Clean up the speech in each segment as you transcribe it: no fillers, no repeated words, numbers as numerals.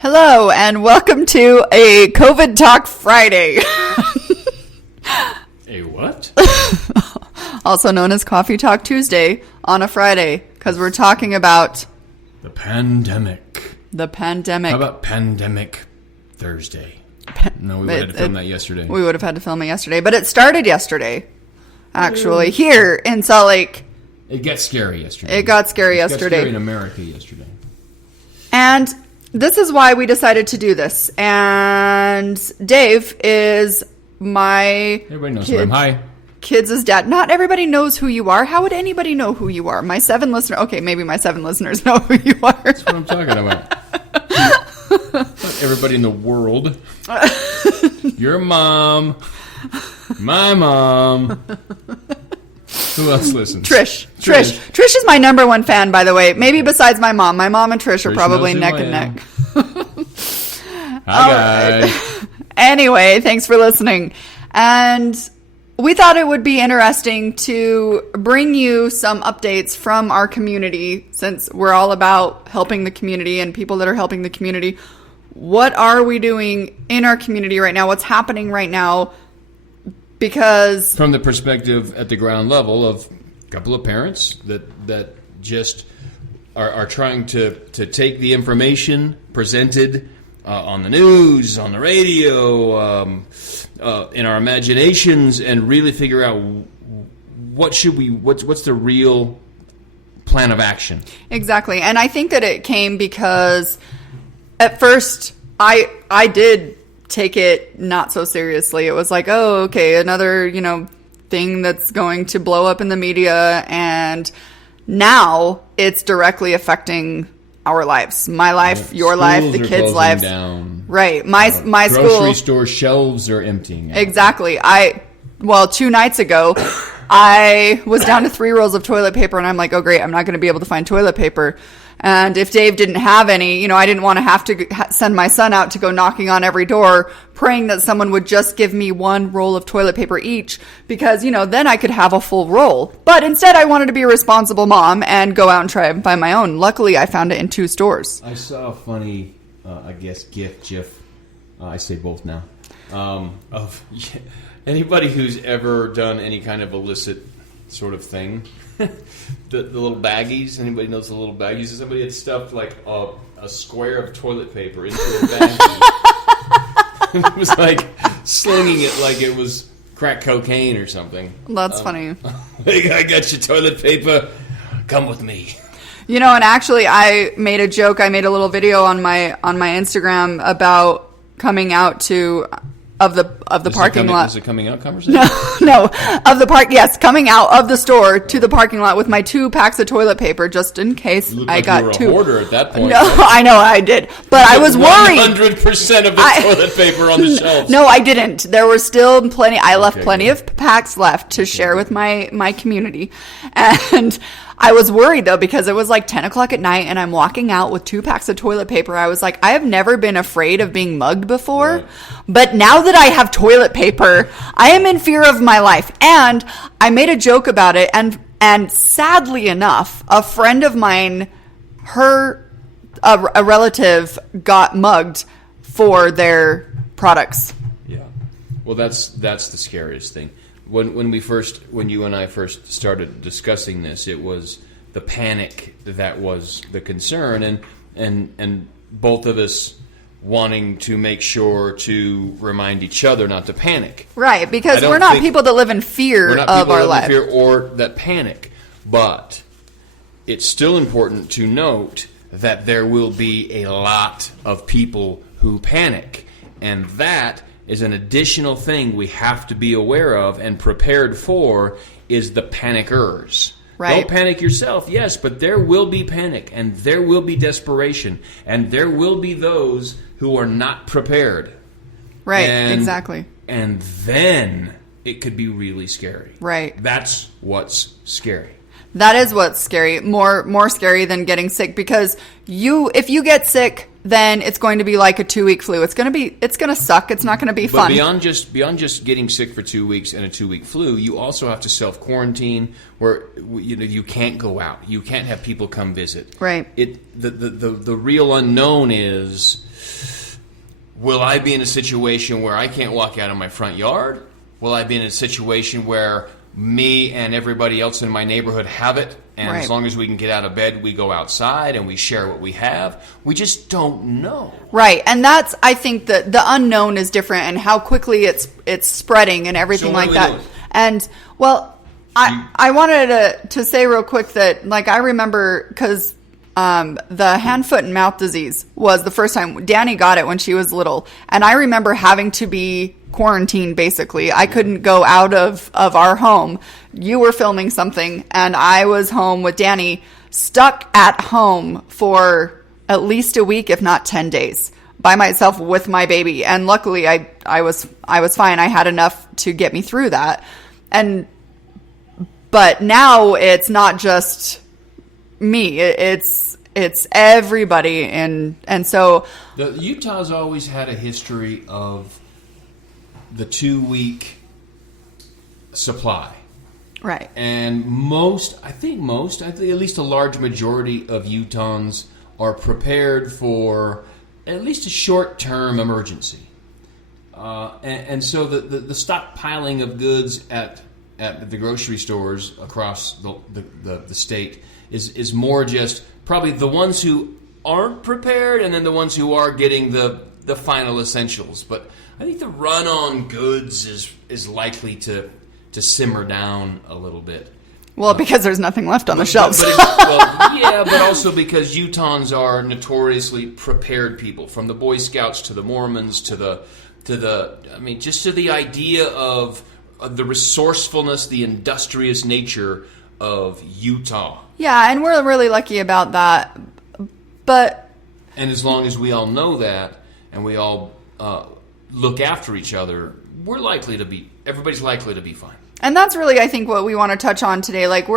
Hello, and welcome to a COVID Talk Friday. A what? Also known as Coffee Talk Tuesday on a Friday, because we're talking about The pandemic. the pandemic. How about Pandemic Thursday? No, we would have had to film that yesterday. We would have had to film it yesterday, but it started yesterday, actually, here in Salt Lake. It got scary yesterday. It got scary It got yesterday. scary in America yesterday. And this is why we decided to do this. And Dave is my Everybody knows who I am. Hi. kids' dad. Not everybody knows who you are. How would anybody know who you are? My 7 listeners. Okay, maybe my 7 listeners know who you are. That's what I'm talking about. Not everybody in the world. Your mom. My mom. Who else listens? Trish is my number 1 fan, by the way. Maybe besides my mom. My mom and Trish are probably knows neck who and I neck. Hi, guys. Anyway, thanks for listening. And we thought it would be interesting to bring you some updates from our community, since we're all about helping the community and people that are helping the community. What are we doing in our community right now? What's happening right now? Because From the perspective at the ground level of a couple of parents that just are trying to take the information presented on the news, on the radio, in our imaginations, and really figure out what's the real plan of action. Exactly. And I think that it came because at first I did take it not so seriously. It was like, oh, okay, another, thing that's going to blow up in the media. And now it's directly affecting our lives. My life, your life, the kids' lives. Down. Right. My school. Grocery store shelves are emptying out. Exactly. 2 nights ago, I was down to 3 rolls of toilet paper, and I'm like, oh, great, I'm not going to be able to find toilet paper. And if Dave didn't have any, I didn't want to have to send my son out to go knocking on every door, praying that someone would just give me 1 roll of toilet paper each, because, then I could have a full roll. But instead, I wanted to be a responsible mom and go out and try and find my own. Luckily, I found it in 2 stores. I saw a funny, GIF. I say both now. Of anybody who's ever done any kind of illicit sort of thing. The little baggies. Anybody knows the little baggies? Somebody had stuffed like a square of toilet paper into a baggie. It was like slinging it like it was crack cocaine or something. That's funny. Hey, I got your toilet paper. Come with me. And actually, I made a joke. I made a little video on my Instagram about coming out of the parking lot. Is it coming out conversation? No, of the park. Yes, coming out of the store to the parking lot with my 2 packs of toilet paper, just in case I got you were 2. A hoarder at that point. No, I know I did, but I was worried. 100% of the toilet paper on the shelves. No, I didn't. There were still plenty. I left plenty of packs left to share with my community, and I was worried, though, because it was like 10 o'clock at night, and I'm walking out with 2 packs of toilet paper. I was like, I have never been afraid of being mugged before, right. But now that I have toilet paper, I am in fear of my life. And I made a joke about it, and sadly enough, a friend of mine, a relative got mugged for their products. Yeah. Well, that's the scariest thing. When you and I first started discussing this, it was the panic that was the concern, and both of us wanting to make sure to remind each other not to panic. Right, because we're not people that live in fear of our life. Fear or that panic, but it's still important to note that there will be a lot of people who panic, and that is an additional thing we have to be aware of and prepared for, is the panickers. Right. Don't panic yourself, yes, but there will be panic, and there will be desperation, and there will be those who are not prepared. Right, exactly. And then it could be really scary. Right. That's what's scary. That is what's scary. More scary than getting sick, because if you get sick, then it's going to be like a 2-week flu. It's going to suck. It's not going to be fun. But beyond just getting sick for 2 weeks and a 2-week flu, you also have to self-quarantine where you can't go out. You can't have people come visit. Right. The real unknown is, will I be in a situation where I can't walk out of my front yard? Will I be in a situation where me and everybody else in my neighborhood have it, and right. as long as we can get out of bed, we go outside and we share what we have? We just don't know. Right, and that's, I think, that the unknown is different, and how quickly it's spreading and everything like that. Doing? And well, I wanted to say real quick that, like, I remember, because the hand, foot, and mouth disease was the first time Danny got it when she was little, and I remember having to be quarantined. Basically, I couldn't go out of our home. You were filming something, and I was home with Danny, stuck at home for at least a week, if not 10 days, by myself with my baby. And luckily, I was fine. I had enough to get me through that. But now it's not just me. It's everybody, and so Utah's always had a history of the 2-week supply. Right. And I think at least a large majority of Utahns are prepared for at least a short-term emergency. And so the stockpiling of goods at the grocery stores across the state is more just probably the ones who aren't prepared, and then the ones who are getting the final essentials. But I think the run on goods is likely to simmer down a little bit. Well, because there's nothing left on the shelves. But also because Utahns are notoriously prepared people, from the Boy Scouts to the Mormons to the idea of the resourcefulness, the industrious nature of Utah. Yeah, and we're really lucky about that. And as long as we all know that, and we all look after each other, everybody's likely to be fine. And that's really, I think, what we want to touch on today. Like,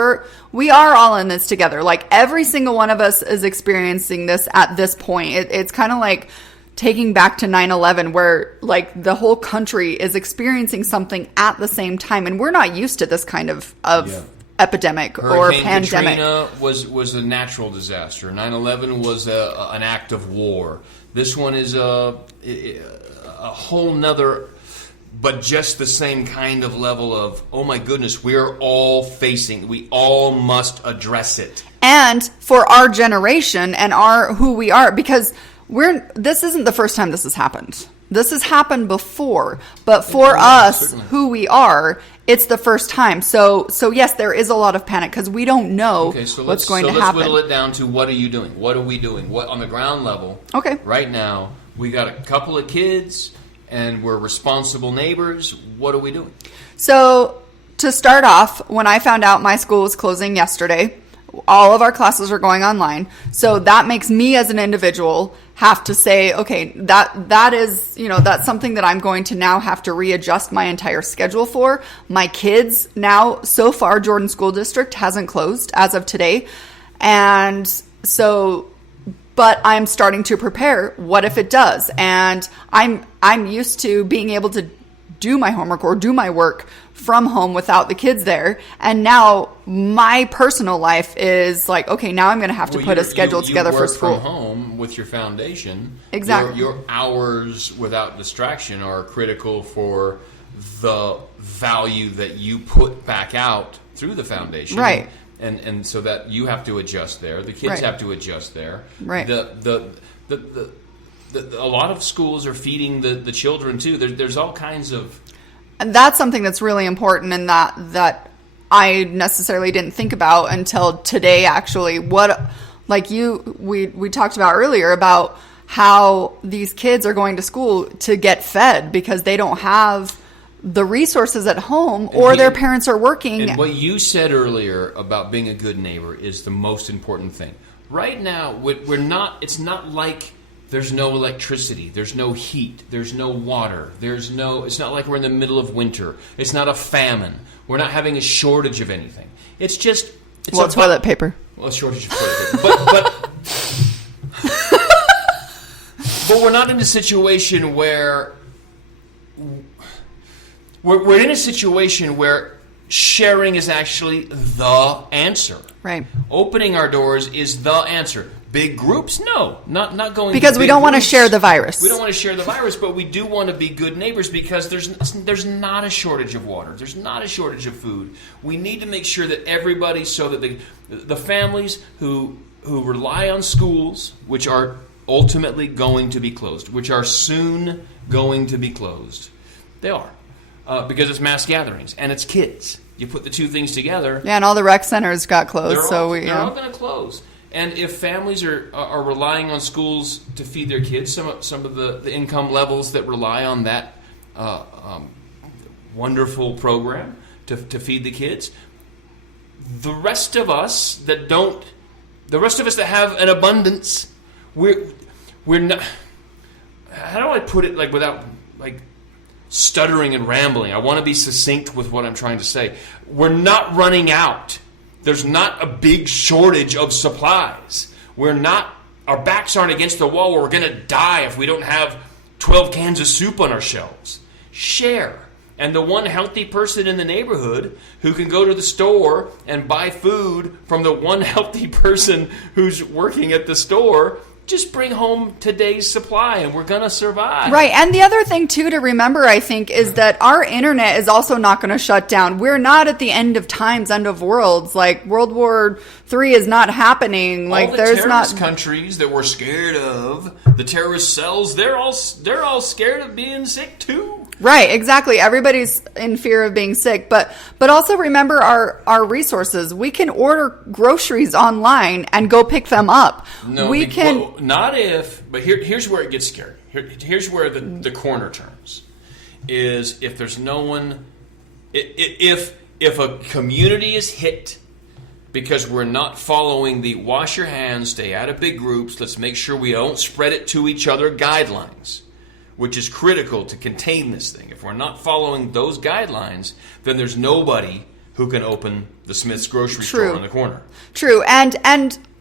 we are all in this together. Like, every single one of us is experiencing this at this point. It's kind of like taking back to 9/11, where, like, the whole country is experiencing something at the same time, and we're not used to this kind of epidemic or pandemic. Katrina was a natural disaster. 9/11 was an act of war. This one is a whole nother, but just the same kind of level of, oh my goodness, we all must address it. And for our generation and who we are, because this isn't the first time this has happened. This has happened before, but for us, certainly, who we are, it's the first time. So yes, there is a lot of panic because we don't know what's going to happen. Let's whittle it down to, what are you doing? What are we doing? What on the ground level? Okay. Right now, we got a couple of kids, and we're responsible neighbors. What are we doing? So to start off, when I found out my school was closing yesterday, all of our classes are going online. So that makes me as an individual have to say, okay, that is, that's something that I'm going to now have to readjust my entire schedule for. My kids now, so far, Jordan School District hasn't closed as of today. And so, but I'm starting to prepare. What if it does? And I'm used to being able to do my homework or do my work from home without the kids there. And now my personal life is like, okay, now I'm going to have to put a schedule together for school. You work from home with your foundation. Exactly. Your hours without distraction are critical for the value that you put back out through the foundation. Right. And so that you have to adjust there. The kids have to adjust there. Right. A lot of schools are feeding the children too. There's all kinds of. And that's something that's really important, and that I necessarily didn't think about until today. Actually, we talked about earlier about how these kids are going to school to get fed because they don't have the resources at home, or their parents are working. And what you said earlier about being a good neighbor is the most important thing. Right now, we're not. It's not like there's no electricity, there's no heat, there's no water, it's not like we're in the middle of winter. It's not a famine. We're not having a shortage of anything. It's just Toilet paper. Well, a shortage of toilet paper. But we're not in a situation where we're in a situation where sharing is actually the answer. Right. Opening our doors is the answer. Big groups? No, not going. Because we don't want to share the virus. We don't want to share the virus, but we do want to be good neighbors because there's not a shortage of water. There's not a shortage of food. We need to make sure that everybody, so that the families who rely on schools, which are ultimately going to be closed, which are soon going to be closed, they are. Because it's mass gatherings and it's kids. You put the two things together. Yeah, and all the rec centers got closed. They're all going to close. And if families are relying on schools to feed their kids, some of the income levels that rely on that wonderful program to feed the kids, the rest of us that have an abundance, we're not. How do I put it? Like without stuttering and rambling. I want to be succinct with what I'm trying to say. We're not running out. There's not a big shortage of supplies. Our backs aren't against the wall where we're going to die if we don't have 12 cans of soup on our shelves. Share. And the one healthy person in the neighborhood who can go to the store and buy food from the one healthy person who's working at the store, just bring home today's supply and we're going to survive. Right. And the other thing, too, to remember, I think, is that our internet is also not going to shut down. We're not at the end of times, end of worlds. Like, World War III is not happening. Like, all the there's terrorist not countries that we're scared of, the terrorist cells, they're all scared of being sick, too. Right, exactly. Everybody's in fear of being sick, but also remember our resources. We can order groceries online and go pick them up. No, we can. Well, not if. But here's where it gets scary. Here's where the corner turns. Is if there's no one. If a community is hit because we're not following the wash your hands, stay out of big groups, let's make sure we don't spread it to each other guidelines, which is critical to contain this thing. If we're not following those guidelines, then there's nobody who can open the Smith's grocery store on the corner. True. And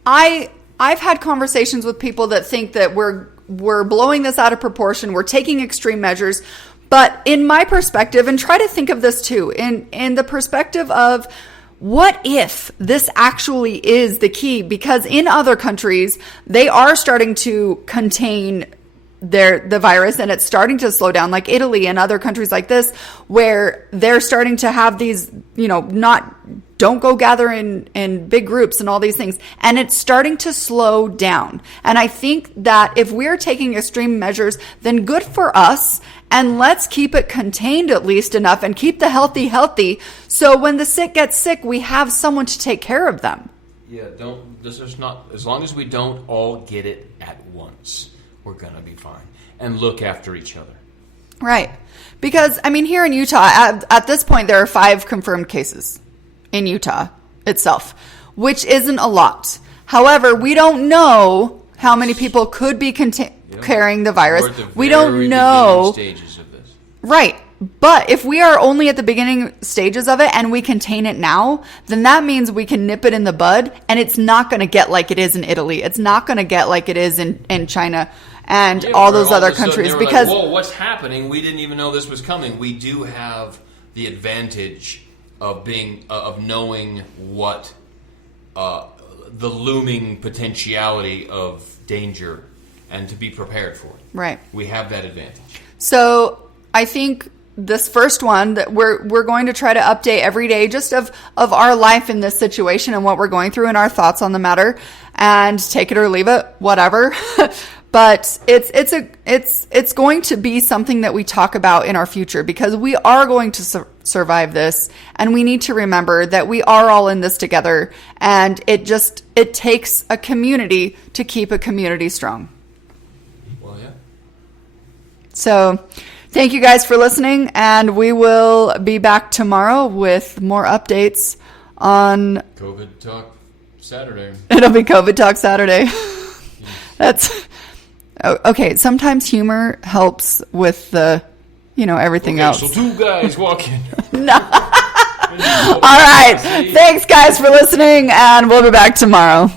I've had conversations with people that think that we're blowing this out of proportion, we're taking extreme measures. But in my perspective, and try to think of this too, in the perspective of what if this actually is the key? Because in other countries, they are starting to contain the virus and it's starting to slow down, like Italy and other countries like this, where they're starting to have these, don't go gather in big groups and all these things. And it's starting to slow down. And I think that if we're taking extreme measures, then good for us. And let's keep it contained at least enough and keep the healthy. So when the sick get sick, we have someone to take care of them. Yeah, as long as we don't all get it at once, we're going to be fine. And look after each other. Right. Because, here in Utah, at this point, there are 5 confirmed cases in Utah itself, which isn't a lot. However, we don't know how many people could be carrying the virus. We don't know. Stages of this. Right. But if we are only at the beginning stages of it and we contain it now, then that means we can nip it in the bud and it's not going to get like it is in Italy. It's not going to get like it is in China and all those other countries. Because, whoa, what's happening? We didn't even know this was coming. We do have the advantage of knowing what the looming potentiality of danger and to be prepared for it. Right. We have that advantage. So I think this first one that we're going to try to update every day just of our life in this situation and what we're going through and our thoughts on the matter, and take it or leave it, whatever. But it's going to be something that we talk about in our future because we are going to survive this, and we need to remember that we are all in this together, and it takes a community to keep a community strong. Well, yeah. So, thank you guys for listening, and we will be back tomorrow with more updates on COVID Talk Saturday. It'll be COVID Talk Saturday. That's okay. Sometimes humor helps with the, everything else. So 2 guys walking. No. All right. Thanks, guys, for listening, and we'll be back tomorrow.